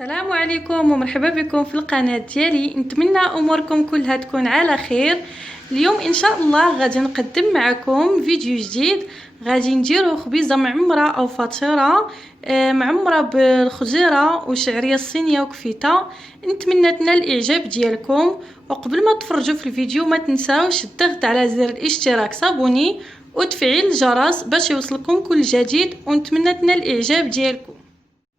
السلام عليكم ومرحبا بكم في القناة ديالي. نتمنى اموركم كلها تكون على خير. اليوم ان شاء الله غادي نقدم معكم فيديو جديد. غادي نديرو خبيزه معمره او فطيره معمره بالخجيره وشعريه الصينيه وكفته. نتمنى تنال الاعجاب ديالكم، وقبل ما تفرجوا في الفيديو ما تنساوش الضغط على زر الاشتراك صابوني وتفعيل الجرس باش يوصلكم كل جديد، ونتمنى تنال الاعجاب ديالكم.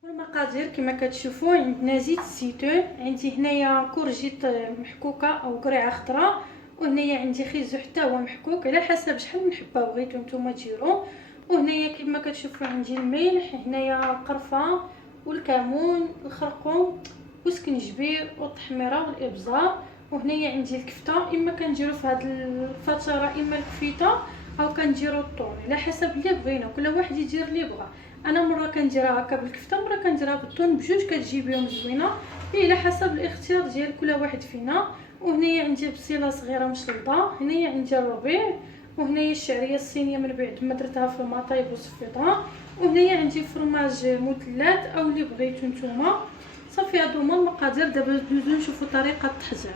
المقادير كما كتشوفوا عندنا زيت الزيتون، عندي هنايا كورجيط محكوكه او قريعه خضراء، وهنايا عندي خيزو حتى هو محكوك على حسب شحال من حبه بغيتو نتوما ديروا. وهنايا كما كتشوفوا عندي الملح، هنايا قرفه والكمون الخرقوم وسكنجبير والتحميره والابزار. وهنايا عندي الكفته، اما كنديروا في هذه الفطيره اما الكفته او كنديروا الطون على حسب اللي بغينا، كل واحد يدير اللي بغا. انا مره كنديرها هكا بالكفته، مره كنديرها بالطون، بجوج كتجي بهم زوينه على حسب الاختيار ديال كل واحد فينا. وهنايا عندي بصيله صغيره مشلضه، هنايا عندي الربيع، وهنايا الشعريه الصينيه من بعد ما درتها في المطيب وصفيتها، وهنايا عندي فرماج مثلث او اللي بغيتو نتوما. صافي هادو هما المقادير. دابا ندوزو نشوفوا طريقه التحضير.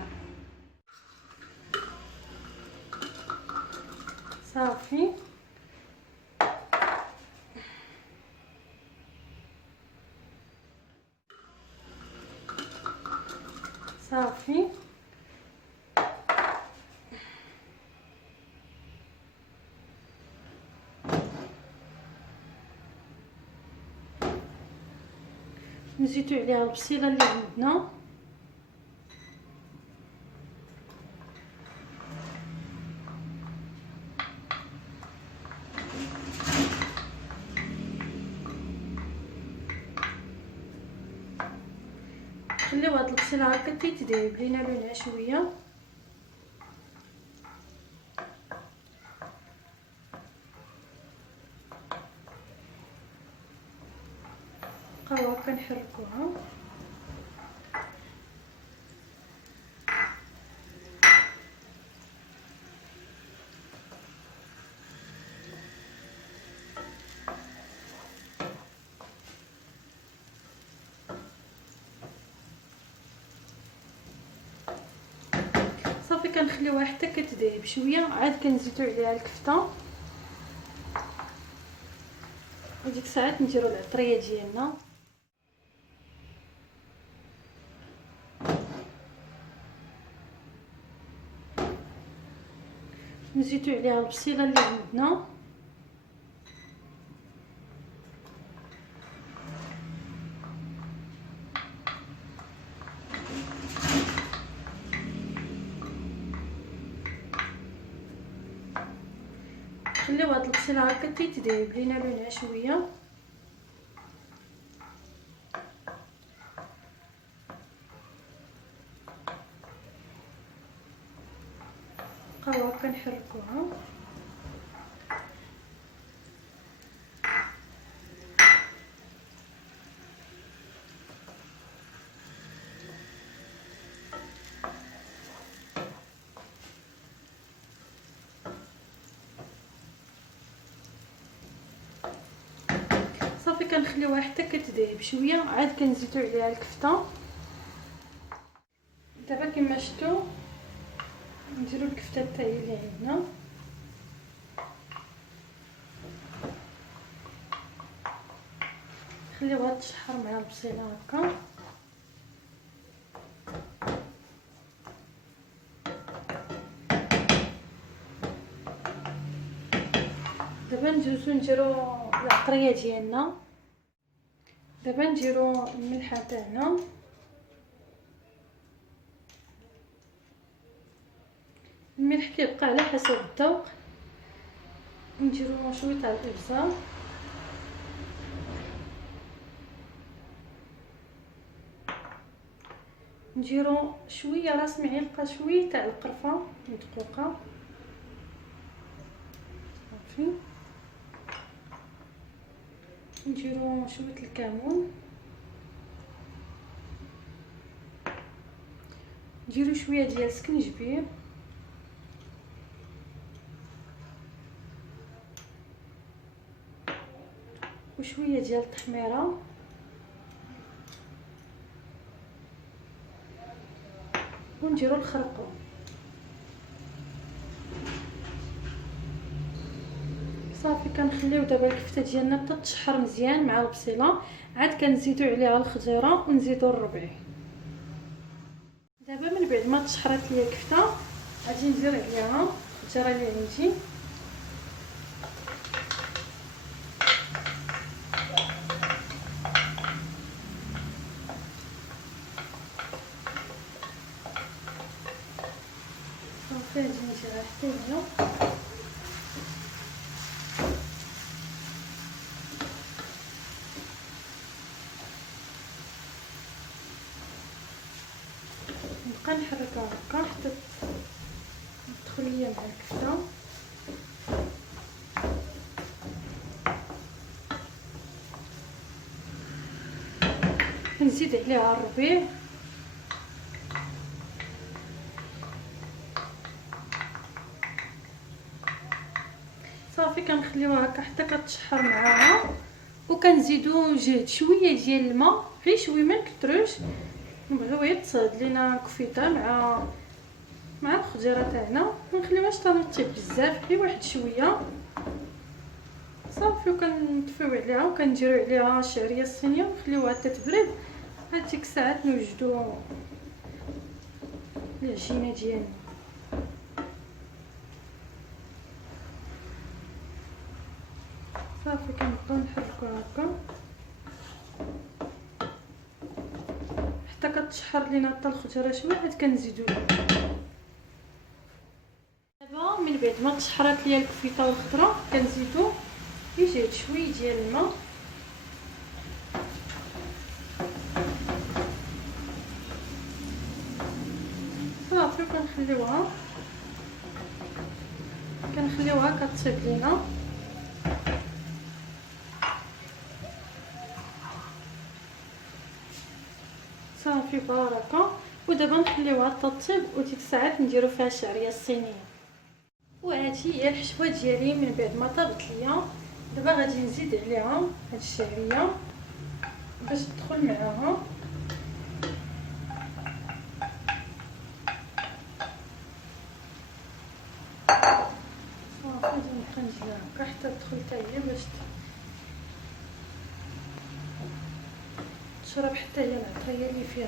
صافي صافي نزيدو عليها البصيله اللي عندنا، نخليو هاد البصيله هكا تيتذيب لينا لونها شويه. نبقاو هكا نحركوها. صافي كنخليوها حتى كتذيب شويه، عاد كنزيدو عليها الكفته، وديك الساعات نديرو العطريه ديالنا. نزيدو عليها البصيله اللي عندنا، نخليو هاد البصيله هكا تيتذيب لينا لونها شويه. نبقاو هكا نحركوها. صافي كنخليوها حتى كتذيب شويه، عاد كنزيدو عليها الكفته. دابا كما شفتوا نديرو الكفته حتى هي اللي عندنا. نخليوها تشحر مع البصيله هكا. دابا ندوزو نديرو العطريه ديالنا. دابا نديرو الملحه تاعنا، الملح كيبقى على حسب الذوق. نديرو شويه تاع الابزار، نديرو شويه راس معلقه شويه تاع القرفه مدقوقه. صافي نديرو شويه الكمون، نديرو شويه ديال السكنجبير، وشويه ديال التحميره، ونديرو الخرقوم. صافي كنخليو دابا الكفته ديالنا حتى تشحر مزيان مع البصيله، عاد كنزيدو عليها الخضيره ونزيدو الربيع. دابا من بعد ما تشحرات ليا الكفته غادي ندير عليها الخضيره اللي عندي، صافي غادي نديرها حتى هنا. نبقى نحركها هكا حتى تدخل ليا مع الكفته. نزيد عليها الربيع، صافي كنخليوها هكا حتى كتشحر معاها، وكنزيدو جهد شويه ديال الماء، غير شويه ما نكتروش، نبغيو غير تصاد لينا كفيته مع الخضيره تاعنا، ما نخليوهاش حتى طيب بزاف، غير واحد شويه صافي. وكنطفيو عليها وكنديرو عليها الشعريه الصينيه ونخليوها حتى تبرد. هاد ديك الساعات نوجدو العجينه ديالنا. صافي كنبقاو نحركو هكا حتى كتشحر لينا حتى الخضيره شويه، عاد كنزيدو ليها. دابا من بعد ما تشحرات ليا الكفيته والخضره كنزيدو يجي شويه ديال الماء، صافي كنخليوها كطيب لينا. صافي بركه. ودابا نخليوها حتى طيب، وديك الساعات نديرو فيها الشعريه الصينيه. وهذه هي الحشوه ديالي من بعد ما طابت ليا. دابا غادي نزيد عليها هاد الشعريه باش تدخل معاها. صافي نبقى نجيها هكا حتى تدخل حتى هي باش تشرب حتى هي العطريه اللي فيها.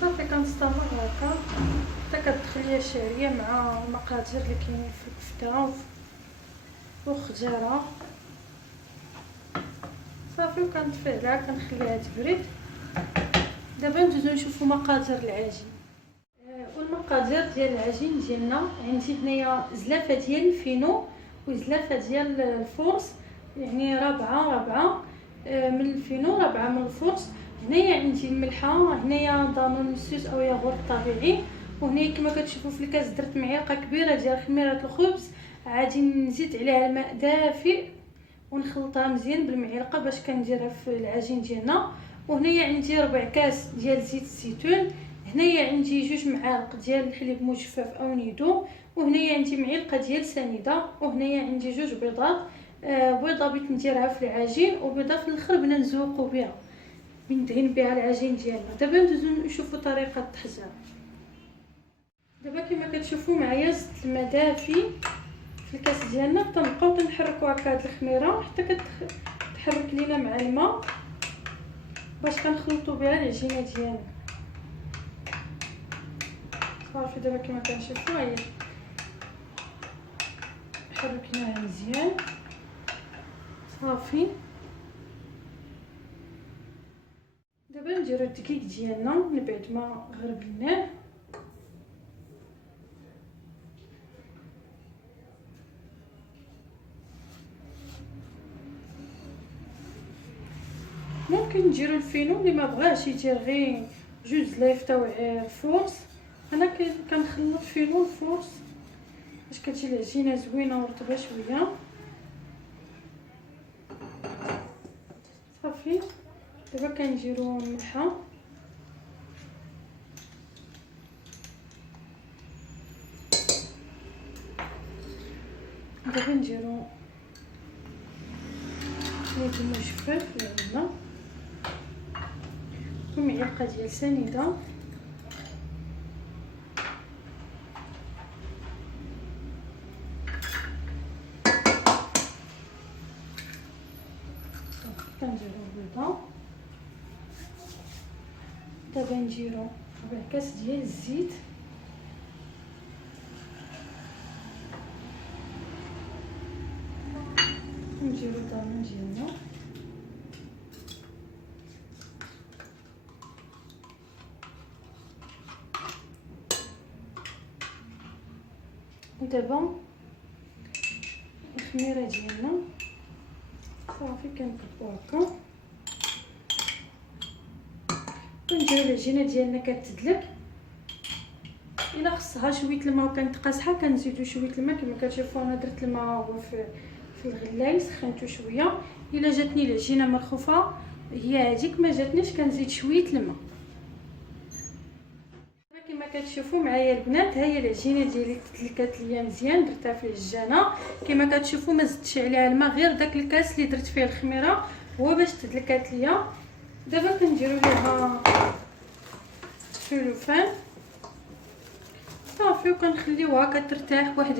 صافي كنستمر هكا حتى كتدخل ليا الشعريه مع المقادير اللي كاينين في الكفته والخضيره. صافي وكنطفي عليها كنخليها تبرد. دابا ندوزو نشوفو مقادير العجين. والمقادير ديال العجين ديالنا عندي هنايا زلافه ديال الفينو وزلافه ديال الفورس، يعني ربعه من الفينو، ربعه من الفورس. هنايا عندي الملحه، هنايا ضامن مسوس او ياغورت طبيعي، وهنايا كما كتشوفوا في الكاس درت معلقه كبيره ديال خميره الخبز. عادي نزيد عليها الماء دافئ ونخلطها مزيان بالمعلقه باش كنديرها في العجين ديالنا. وهنايا عندي ربع كاس ديال زيت الزيتون، هنايا عندي 2 معالق ديال الحليب مجفف او نيدو، وهنايا عندي معلقه ديال سنيده، وهنايا عندي 2 بيضات. بيضه بغيت نديرها في العجين، وبيضه في الاخر بغينا نزوقو بها ندهن بها العجين ديالنا. دابا ندوزو نشوفوا طريقه التحضير. دابا كما كتشوفوا معايا زدت الماء دافي في الكاس ديالنا، كنبقاو تنحركوا هكا هاد الخميره حتى كتحرك لينا مع الماء باش كنخلطوا بها العجينه ديالنا. صافي دابا كما كنشوفوا هي حركناها مزيان. صافي دابا نديرو الدقيق ديالنا من بعد ما غربلناه. ممكن نديرو الفينو اللي ما بغاش يدير غير 2 زلايف تاع الفورس. انا كنخلط فينو الفورس باش كتجي العجينه زوينه ورطبه شويه. صافي دابا كنديرو الملحه، دابا نديرو شويه الماء شفاف اللي عندنا ومعلقه ديال سنيده كنديرو البيضه. دابا نديرو ربع كاس ديال الزيت نديرو الضامن ديالنا ودابا الخميره ديالنا صافي كنكبو هكا. كنديرو العجينه ديالنا كتدلك، الا خصها شويه الماء وكانت قاصحه كنزيدو شويه الماء. كما كتشوفوا انا درت الماء هو في الغلايه سخنته شويه. الا جاتني العجينه مرخوفه هي هذيك، ما جاتنيش كنزيد شويه الماء. كما كتشوفوا معايا البنات ها هي العجينه ديالي تدلكات ليا مزيان، درتها في العجانه. كما كتشوفوا ما زدتش عليها الماء، غير داك الكاس اللي درت فيه الخميره هو باش تدلكات ليا. دابا كنديروا ليها السلوفان صافي وكنخليوها كترتاح واحد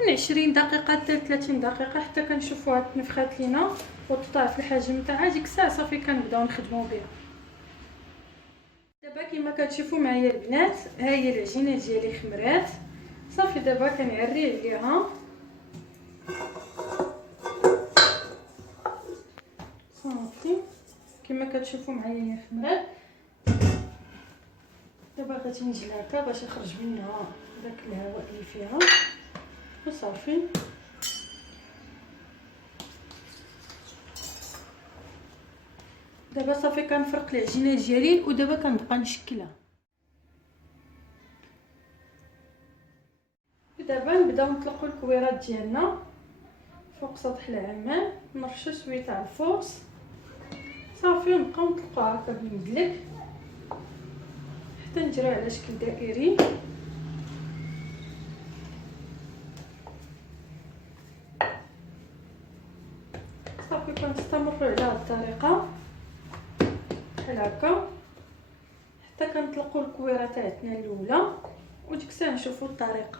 من 20 دقيقه حتى 30 دقيقه حتى كنشوفوها تنفخات لينا وتطلع في الحجم تاعها. ديك الساعه صافي كنبداو نخدموا بها. دابا كما كتشوفوا معايا البنات ها هي العجينه ديالي خمرات صافي. دابا كنعري عليها صافي كما كتشوفوا معايا هي خمرات. دابا غادي نجي هكا باش يخرج منها داك الهواء اللي فيها وصافي. دابا صافي كنفرق العجينه ديالي ودابا كنبقى نشكلها. دابا نبداو نطلقوا الكويرات ديالنا فوق سطح العمل، نرشوا شويه تاع الفوص صافي ونبقاو نطلقوها هكا بالمدلك حتى نديروها على شكل دائري. صافي كنستمروا على هذه الطريقه بحال هكا حتى كنطلقوا الكويره تاعتنا الاولى وديك الساعه نشوفوا الطريقه.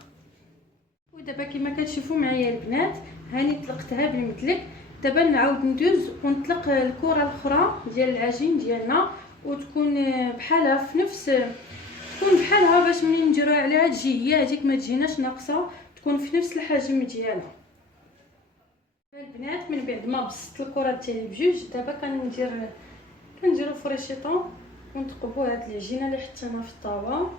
ودابا كما كتشوفوا معايا البنات هاني طلقتها بالمدلك. دابا نعاود ندوز ونطلق الكره الاخرى ديال العجين ديالنا وتكون بحالها في نفس تكون بحالها باش ملي نديروها عليها تجي هي هذيك ما تجيناش ناقصه، تكون في نفس الحجم ديالها. البنات من بعد ما بسطت الكرات ديالي بجوج دابا كنديروا فريشيطون ونثقبوا هاد العجينه اللي حطينا في الطاوه.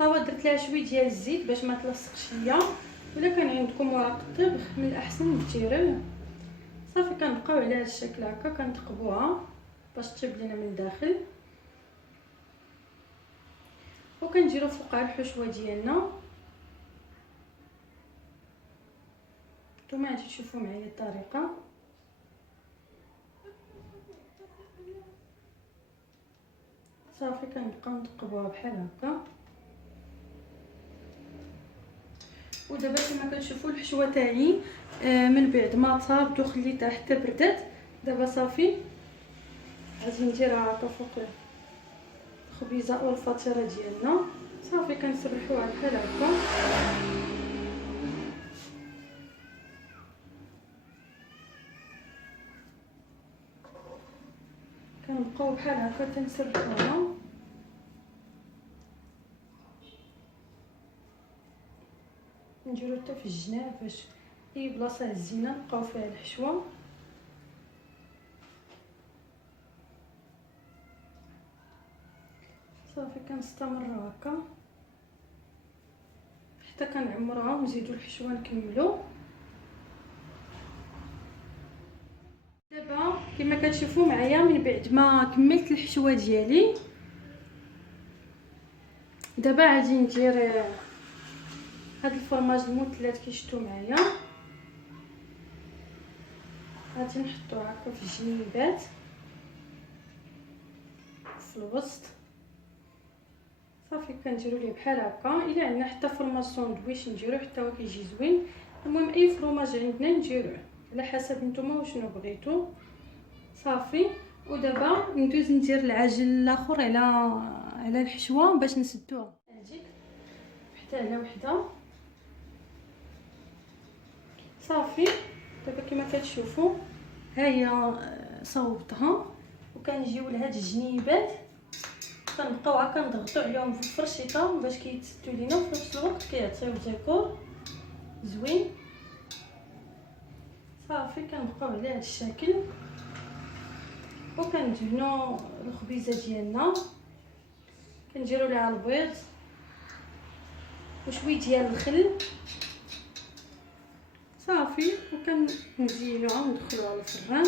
درت لها شويه ديال الزيت باش ما تلصقش ليا، ولا كان عندكم ورق الطبخ من الاحسن ديروه. صافي كنبقاو على هذا الشكل هكا كنثقبوها باش تطيب لينا من الداخل وكنديروا فوقها الحشوه ديالنا. نتوما غادي تشوفوا معايا الطريقه. صافي كنبقاو نثقبوها بحال هكا. ودابا كما كتشوفوا الحشوه تاعي من بعد ما طابت وخليتها حتى بردات دابا صافي غادي نديرها هكا فوق الخبيزه او الفطيره ديالنا. صافي كنسرحوها بحال هكا كنبقاو بحال هكا تنسرحوها. نديرو حتى في الجناب باش اي بلاصه زينه نبقاو فيها الحشوه. صافي كنستمروا هكا حتى كنعمروها ونزيدو الحشوه نكملو. دابا كما كتشوفوا معايا من بعد ما كملت الحشوه ديالي دابا غادي ندير هاد الفرماج المثلث كي شفتوا معايا غادي نحطوه هكا في الجنيبات في الوسط. صافي كنديروا ليه بحال هكا. الا عندنا حتى فرماج ساندويتش نديروه حتى هو كيجي زوين. المهم اي فروماج عندنا نديروه على حسب نتوما وشنو بغيتو. صافي. ودابا ندوز ندير العجل الاخر على الحشوه باش نسدوها. اجي وحده على وحده. صافي. دابا كما كتشوفوا ها هي صوبتها، وكنجيو لهاد الجنيبات كنبقاو هكا نضغطوا عليهم في الفرشيطه باش كيتسدوا لينا، وفي نفس الوقت كيعطيو ديكور زوين. صافي كنبقاو على هذا الشكل وكندهنوا الخبيزه ديالنا. كنديروا ليها البيض وشويه ديال الخل. صافي وكنزينوها وندخلوها للفران.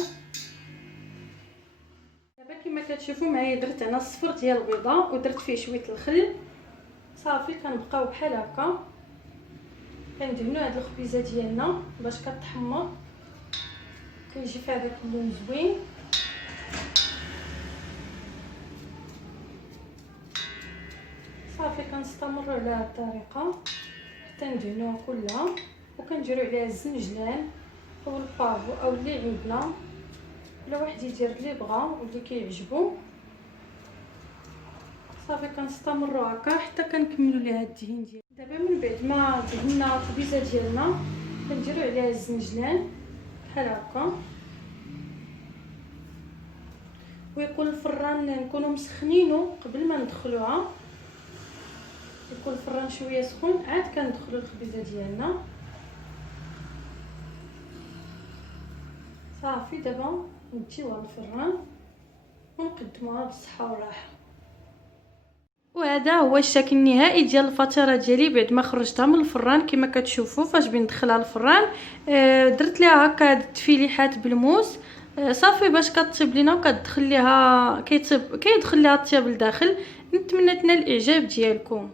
دابا كما كتشوفوا معايا درت انا الصفر ديال البيضه ودرت فيه شويه الخل. صافي كنبقاو بحال هكا كندهنوا هاد الخبيزه ديالنا باش كتحمر، كيجي فيها داك اللون زوين. صافي كنستمروا على هاد الطريقه حتى ندهنوها كلها، وكنديروا عليها الزنجلان او البافو او اللي عندنا، ولا واحد يدير اللي بغا واللي كيعجبو. صافي كنستمروا هكا حتى كنكملوا ليها الدهين ديال. دابا من بعد ما دهنا الخبيزه ديالنا كنديروا عليها الزنجلان بحال هكا، ويكون الفران نكونوا مسخنينو قبل ما ندخلوها. يكون الفران شويه سخون عاد كندخلوا الخبيزه ديالنا. صافي دابا نديوها للفران ونقدموها بالصحه والراحه. وهذا هو الشكل النهائي ديال الفطيره ديالي بعد ما خرجتها من الفران. كما كتشوفوا فاش بندخلها للفران درت ليها هكا هاد التفيليحات بالموس صافي باش كطيب لينا وكتدخل ليها كيدخل ليها الطياب لداخل. نتمنى تنال الاعجاب ديالكم.